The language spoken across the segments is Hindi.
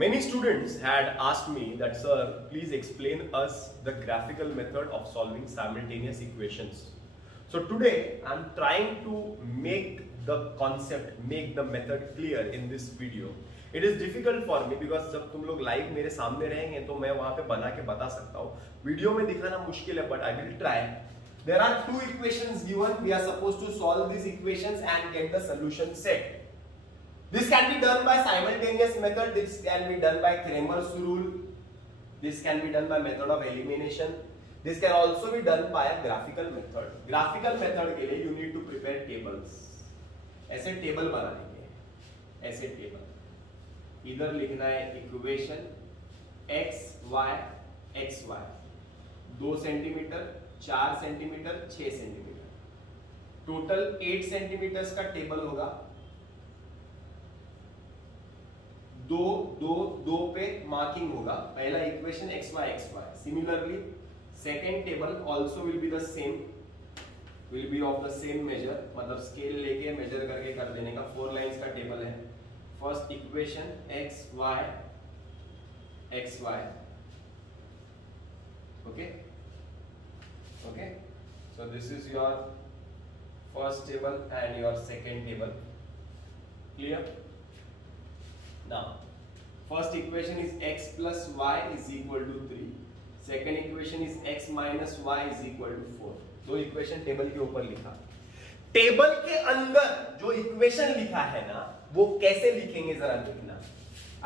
Many students had asked me that, sir, please explain us the graphical method of solving simultaneous equations. So today I'm trying to make the concept, make the method clear in this video. It is difficult for me because जब तुम लोग live मेरे सामने रहेंगे तो मैं वहाँ पे बना के बता सकता हूँ. वीडियो में दिखाना मुश्किल है, but I will try. There are two equations given. We are supposed to solve these equations and get the solution set. This can be done by simultaneous method. This can be done by Cramer's rule. This can be done by method of elimination. This can also be done by a graphical method. Graphical method के लिए you need to prepare tables. ऐसे टेबल बना लेंगे, ऐसे टेबल. इधर लिखना है equation x y x y 2 centimetre, 4 centimetre, 6 centimetre, total 8 centimetre का टेबल होगा. 2 पे मार्किंग होगा. पहला equation x y x y. Similarly second table also will be the same, will be of the same measure, मतलब स्केल लेके मेजर करके कर देने का. 4 लाइंस का टेबल है. First equation x y x y. okay, so this is your first table and your second table. Clear? Now first equation is x plus y is equal to 3. second equation is x minus y is equal to 4. दो इक्वेशन टेबल के ऊपर लिखा. टेबल के अंदर जो इक्वेशन लिखा है ना, वो कैसे लिखेंगे जरा देखना.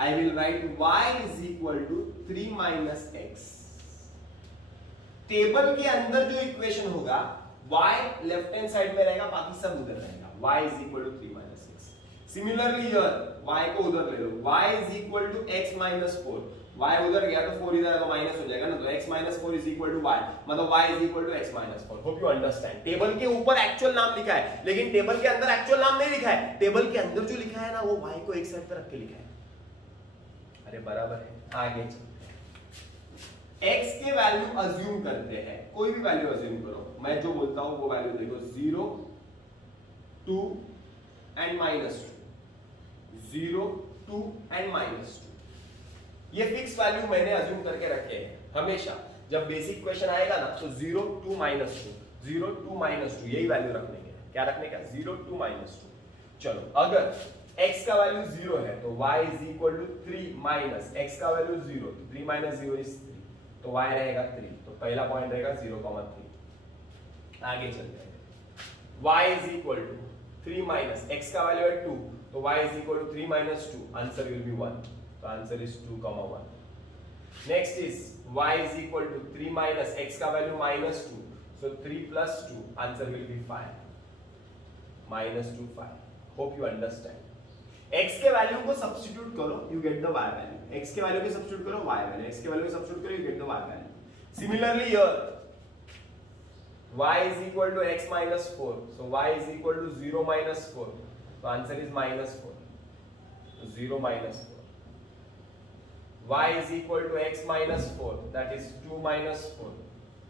I will write y is equal to 3 minus x. Table के अंदर जो इक्वेशन होगा y लेफ्ट हैंड साइड में रहेगा, बाकी सब उधर रहेगा. y is equal to 3 minus x. Similarly here y को उधर ले लो. y is equal to x minus 4. y उधर गया तो 4 इधर है तो माइनस हो जाएगा ना, तो x minus 4 is equal to y, मतलब y is equal to x minus 4. Hope you understand. Table के ऊपर एक्चुअल नाम लिखा है, लेकिन टेबल के अंदर एक्चुअल नाम नहीं लिखा है. टेबल के अंदर जो लिखा है ना, वो y को एक साइड पे रख के लिखा है. अरे बराबर है. आगे x के वैल्यू अज्यूम करते हैं. कोई भी वैल्यू अज्यूम करो, मैं जो बोलता हूं वो वैल्यू देखो. 0 2 एंड -2, 0 2 एंड -2. ये फिक्स वैल्यू मैंने अज्यूम करके रखे हैं. हमेशा जब बेसिक क्वेश्चन आएगा ना, तो 0 2 -2, 0 2 -2 यही वैल्यू रखने के. क्या रखने का? 0 2 -2. चलो, अगर x का वैल्यू 0 है तो y is equal to 3 minus x का वैल्यू 0, 3 minus 0 is 3, तो y रहेगा 3. तो पहला पॉइंट रहेगा 0,3. आगे चलते हैं. y is equal to 3 minus x का वैल्यू है 2, तो y is equal to 3 minus 2, answer will be 1. तो answer is 2,1. Next is y is equal to 3 minus x का value -2, so 3 plus 2, answer will be 5. -2 5. Hope you understand. x के वैल्यू को सब्स्टिट्यूट करो, you get the y value. x के वैल्यू को सब्स्टिट्यूट करो, y वैल्यू. x के वैल्यू को सब्स्टिट्यूट करो, you get the y value. Similarly here y is equal to x minus 4, so y is equal to 0 minus 4, so answer is -4. 0 minus 4. y is equal to x minus 4, that is 2 minus 4.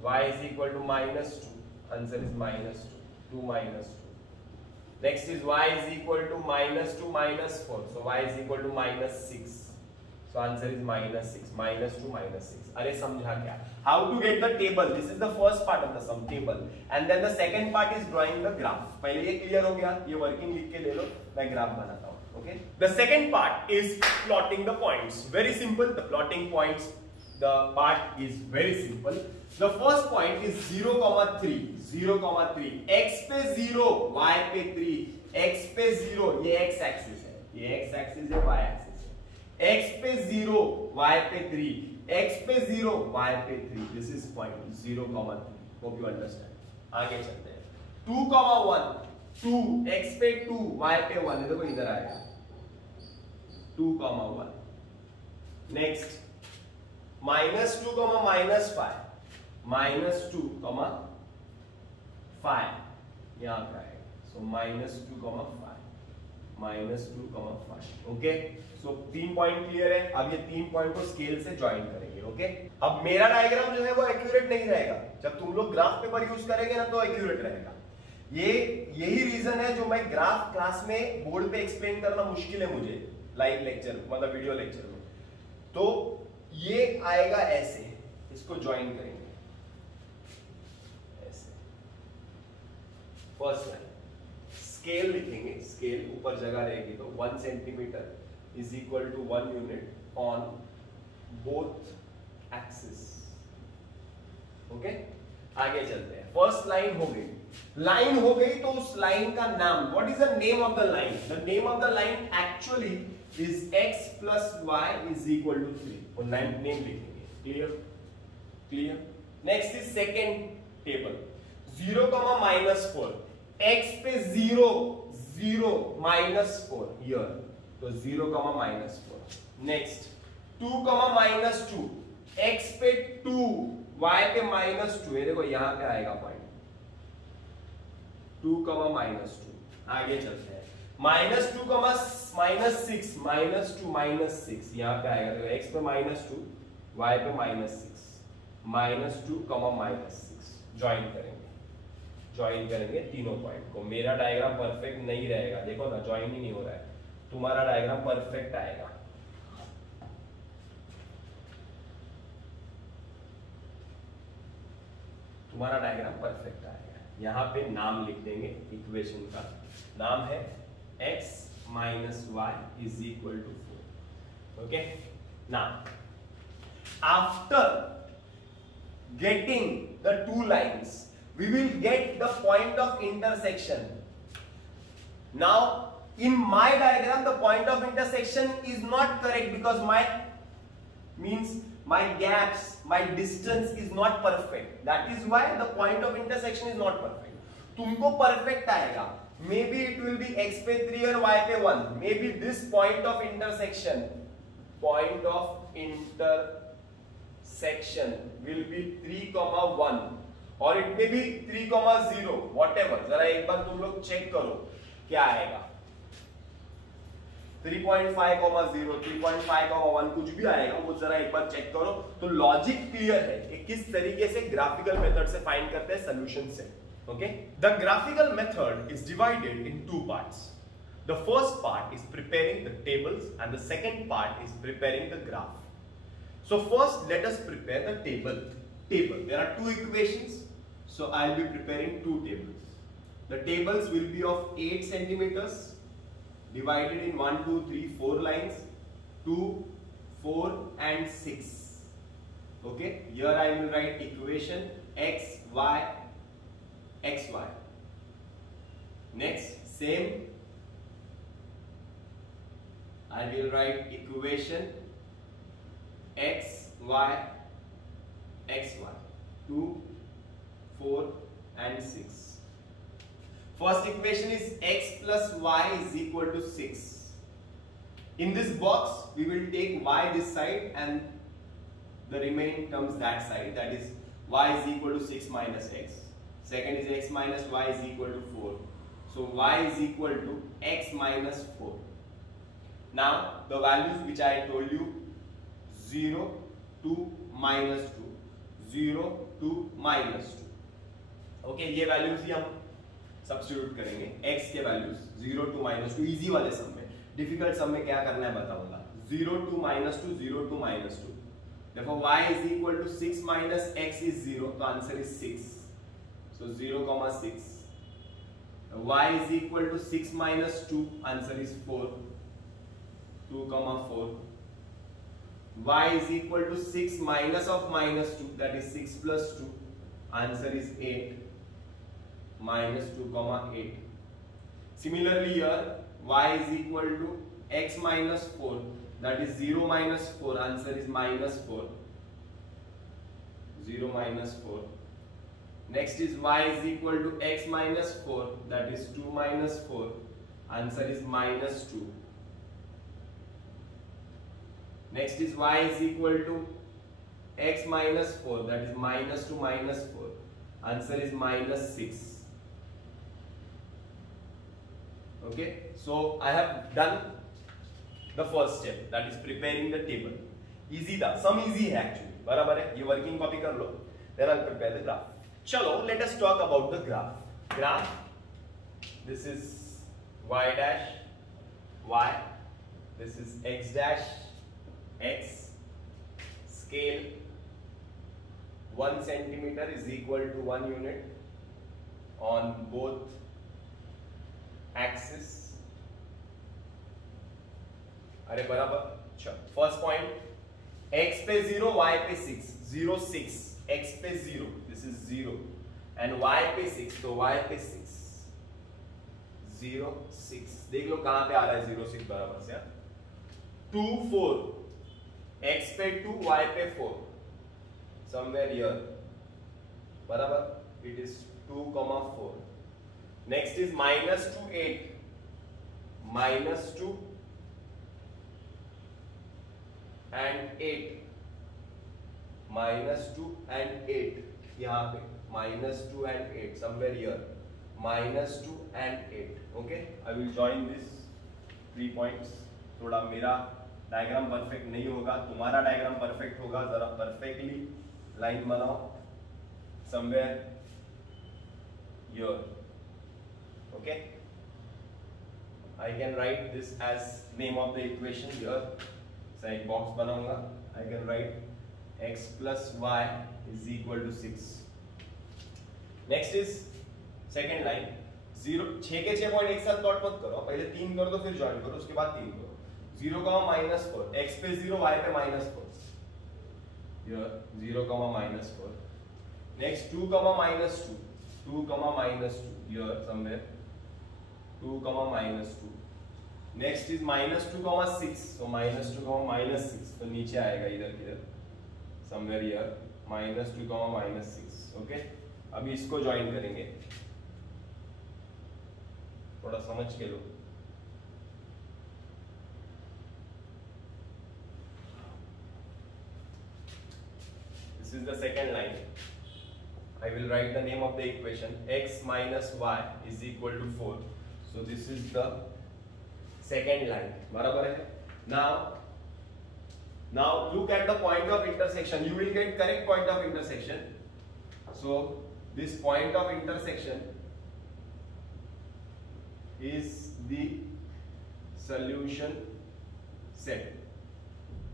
y is equal to -2, answer is -2. 2 minus 2. Next is y is equal to -2 minus 4, so y is equal to -6, so answer is -6. -2 -6. अरे समझा क्या? How to get the table? This is the first part of the sum, table, and then the second part is drawing the graph. पहले ये क्लियर हो गया. ये वर्किंग लिख के ले लो, मैं ग्राफ बनाता हूँ. Okay. The second part is plotting the points. Very simple. The plotting points, the part is very simple. The first point is 0,3. 0,3. x पे 0, y पे 3. x पे 0, ये x axis है, ये x axis है, y axis है. x पे 0, y पे 3. x पे 0, y पे 3. This is point 0,3. Hope you understand. आगे चलते हैं. 2,1. 2, x पे 2, y पे 1. देखो इधर आएगा 2,1. नेक्स्ट -2, -5, -2, -5 यहाँ पे आएगा. सो -2, -5, -2, ओके. सो 3 पॉइंट क्लियर है. अब ये 3 पॉइंट को स्केल से ज्वाइन करेंगे. ओके. अब मेरा डायग्राम जो है वो एक्यूरेट नहीं रहेगा. जब तुम लोग ग्राफ पेपर यूज करेंगे ना, तो एक्यूरेट रहेगा. यही रीजन है जो मैं ग्राफ क्लास में बोर्ड पे एक्सप्लेन करना मुश्किल है मुझे, लाइव लेक्चर मतलब वीडियो लेक्चर में. तो ये आएगा ऐसे, इसको ज्वाइन करेंगे ऐसे। फर्स्ट लाइन स्केल लिखेंगे, स्केल ऊपर जगह रहेगी तो 1 centimetre is equal to 1 unit on both axis. Okay, आगे चलते हैं। फर्स्ट लाइन हो गई, लाइन हो गई तो उस लाइन का नाम, what is the name of the line? The name of the line actually is x plus y is equal to 3, और नेम लिखेंगे। Clear clear. Next is second table, 0, -4, x पे 0 0 -4 हियर, तो 0, -4। नेक्स्ट 2, -2, x पे 2 y पे -2, ये देखो यहां पे आएगा पॉइंट 2, -2। आगे चलते हैं, -2, -6, -2, -6 यहां पे आएगा, तो x पे -2 y पे -6, -2, -6 ज्वाइन करेंगे तीनों पॉइंट को। मेरा डायग्राम परफेक्ट नहीं रहेगा, देखो ना ज्वाइन ही नहीं हो रहा है, तुम्हारा डायग्राम परफेक्ट आएगा। तुम्हारा डायग्राम परफेक्ट आएगा। यहां पे नाम लिख देंगे, इक्वेशन का नाम है x minus y is equal to 4. Okay, now after getting the two lines we will get the point of intersection. Now in my diagram the point of intersection is not correct because my gaps, my distance is not perfect. That is why the point of intersection is not perfect. तुमको perfect आएगा, maybe it will be x पे 3 और y पे 1. Maybe this point of intersection will be 3, 1 or it may be 3, 0, whatever. जरा एक बार तुम लोग चेक करो क्या आएगा। 3.5, 0, 3.5, 1 कुछ भी आएगा, वो जरा एक बार चेक करो। तो लॉजिक क्लियर है कि किस तरीके से ग्राफिकल मेथड से फाइंड करते हैं सॉल्यूशन से। Okay, the graphical method is divided in two parts. The first part is preparing the tables and the second part is preparing the graph. So first let us prepare the table. There are two equations, so I will be preparing two tables. The tables will be of 8 centimeters divided in 1, 2, 3, 4 lines, 2, 4 and 6. Okay, here I will write equation x, y, xy. Next, same, I will write equation x, y, xy, 2, 4 and 6. First equation is x plus y is equal to 6. In this box, we will take y this side and the remaining terms that side, that is y is equal to 6 minus x. Second is x minus y is equal to 4. So y is equal to x minus 4. Now the values which I told you, 0 to minus 2, 0 to minus 2. Okay, ये values ही हम सब्स्टिट्यूट करेंगे। x के values 0 to minus 2, इजी वाले सम में। डिफिकल्ट सम में क्या करना है बताऊंगा। 0 to minus 2, 0 to minus 2. Therefore y is equal to 6 minus x is 0, तो answer is 6. So 0, 6. Y is equal to 6 minus 2, answer is 4. 2, 4. Y is equal to 6 minus of minus 2, that is 6 plus 2, answer is 8. Minus 2, 8. Similarly here, y is equal to x minus 4, that is 0 minus 4, answer is minus 4. 0 minus 4. Next is y is equal to x minus 4, that is 2 minus 4, answer is minus 2. Next is y is equal to x minus 4, that is minus 2 minus 4, answer is minus 6. Okay, so I have done the first step, that is preparing the table. Easy था, some easy है actually, बराबर है, ये working copy कर लो, then I'll prepare the graph. चलो, let us talk about the graph. Graph, this is y dash, y, this is x dash, x, scale 1 centimeter is equal to 1 unit on both axis. अरे बराबर. चल फर्स्ट पॉइंट x पे 0 y पे 6 0 6 x पे 0 दिस इज 0 एंड y पे 6 तो y पे 6 0 6. देख लो कहां पे आ रहा है 0 6 बराबर से. 2 4 x पे 2 y पे 4 somewhere here बराबर. it is 2 4. next is minus 2 8 minus 2 and 8 minus 2 and 8 यहाँ पे minus 2 and 8 somewhere here minus 2 and 8. okay, I will join this 3 points. थोड़ा मेरा डायग्राम परफेक्ट नहीं होगा, तुम्हारा डायग्राम परफेक्ट होगा. जरा परफेक्टली लाइन बनाओ somewhere here. okay, I can write this as name of the equation here. एक बॉक्स बनाऊंगा. I can write x plus y is equal to 6. Next is second line. 6 के 6 पॉइंट एक साथ प्लॉट मत करो, पहले 3 कर दो फिर ज्वाइन करो, उसके बाद 3 करो. 0, -4 x पे 0 y पे -4 here 0, -4. Next 2, -2 2, -2 here somewhere 2, -2. Next is -2, 6 तो -2, -6 तो नीचे आएगा इधर किधर समवेयर हियर -2, -6. ओके, अभी इसको ज्वाइन करेंगे. थोड़ा समझ के लो. This is the second line. I will write the name of the equation. x minus y is equal to 4. So this is the second line. बराबर है. Now look at the point of intersection. You will get correct point of intersection. So this point of intersection is the solution set.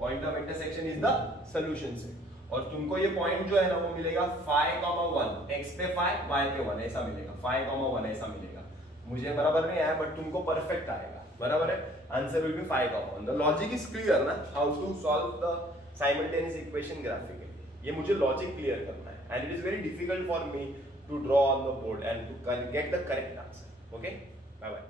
Point of intersection is the solution set. और तुमको ये पॉइंट जो है ना वो मिलेगा 5, 1 x पे 5 y पे 1 ऐसा मिलेगा. 5, 1 ऐसा मिलेगा. मुझे बराबर नहीं आया बट तुमको परफेक्ट आएगा. बराबर है. Answer will be 5, 1. The logic is clear ना, how to solve the simultaneous equation graphically. ये मुझे लॉजिक क्लियर करना है and it is very difficult for me to draw on the board and to get the correct answer. Okay, bye bye.